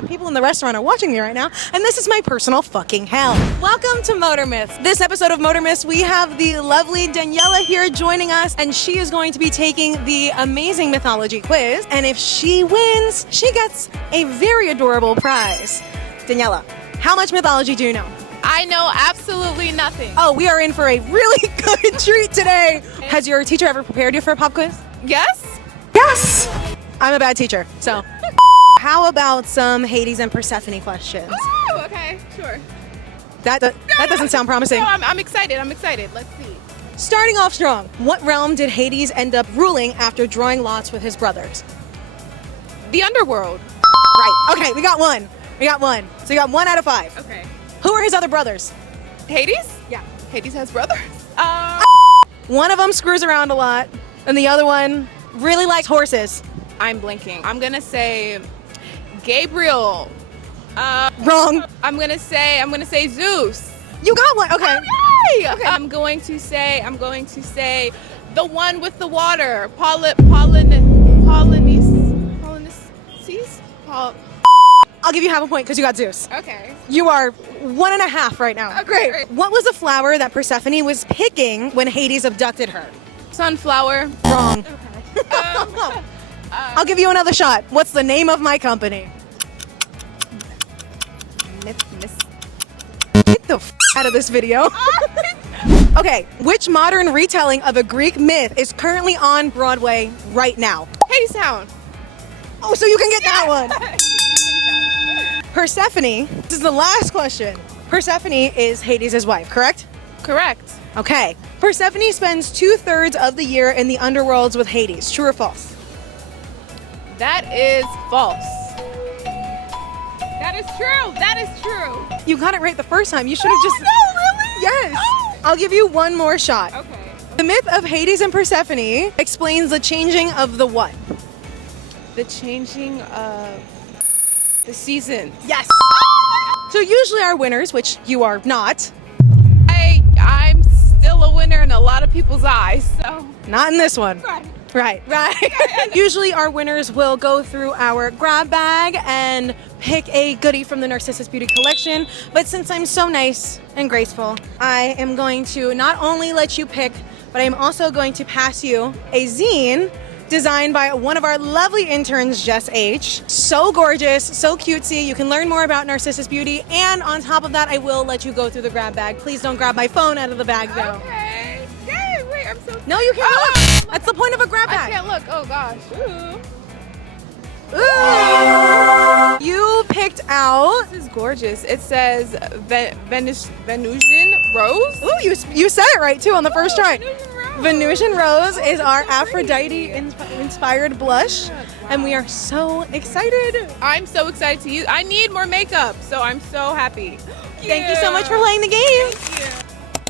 the people in the restaurant are watching me right now, and this is my personal fucking hell. Welcome to Motor Myths. This episode of Motor Myths, we have the lovely Daniela here joining us, and she is going to be taking the amazing mythology quiz, and if she wins, she gets a very adorable prize. Daniela, how much mythology do you know? I know absolutely nothing. Oh, we are in for a really good treat today. Has your teacher ever prepared you for a pop quiz? Yes? Yes! I'm a bad teacher, so. How about some Hades and Persephone questions? Oh, okay, sure. That doesn't sound promising. No, I'm excited. Let's see. Starting off strong, what realm did Hades end up ruling after drawing lots with his brothers? The underworld. Right. Okay, we got one. So you got 1 out of 5. Okay. Who are his other brothers? Hades? Yeah. Hades has brothers. One of them screws around a lot, and the other one really likes horses. I'm blinking. I'm gonna say Gabriel. Wrong. I'm gonna say Zeus. You got one. Okay. Yay! Okay. I'm going to say the one with the water. I'll give you half a point because you got Zeus. Okay. You are 1.5 right now. Oh, great. What was the flower that Persephone was picking when Hades abducted her? Sunflower. Wrong. I'll give you another shot. What's the name of my company? Get the out of this video. Okay, which modern retelling of a Greek myth is currently on Broadway right now? Hades Town. Oh, so you can get that one. Persephone, this is the last question. Persephone is Hades' wife, correct? Correct. Okay. Persephone spends 2/3 of the year in the underworlds with Hades. True or false? That is false. That is true. You got it right the first time. You should have just... No, really? Yes. Oh. I'll give you one more shot. Okay. The myth of Hades and Persephone explains the changing of the what? The changing of the seasons. Yes. So usually our winners, which you are not. I'm still a winner in a lot of people's eyes, so. Not in this one. Right. Usually our winners will go through our grab bag and pick a goodie from the Narcissus Beauty collection. But since I'm so nice and graceful, I am going to not only let you pick, but I'm also going to pass you a zine designed by one of our lovely interns, Jess H. So gorgeous, so cutesy. You can learn more about Narcissus Beauty, and on top of that, I will let you go through the grab bag. Please don't grab my phone out of the bag, though. Okay. Yay, wait, I'm so. No, you can't look. That's the point of a grab I bag. can't look. Oh gosh. Ooh. You picked out. This is gorgeous. It says Venusian rose. Ooh, you said it right too on the first try. Venusian Rose is our so Aphrodite inspired blush, and we are so excited. I'm so excited to use. I need more makeup, so I'm so happy. Thank you so much for playing the game. Thank you.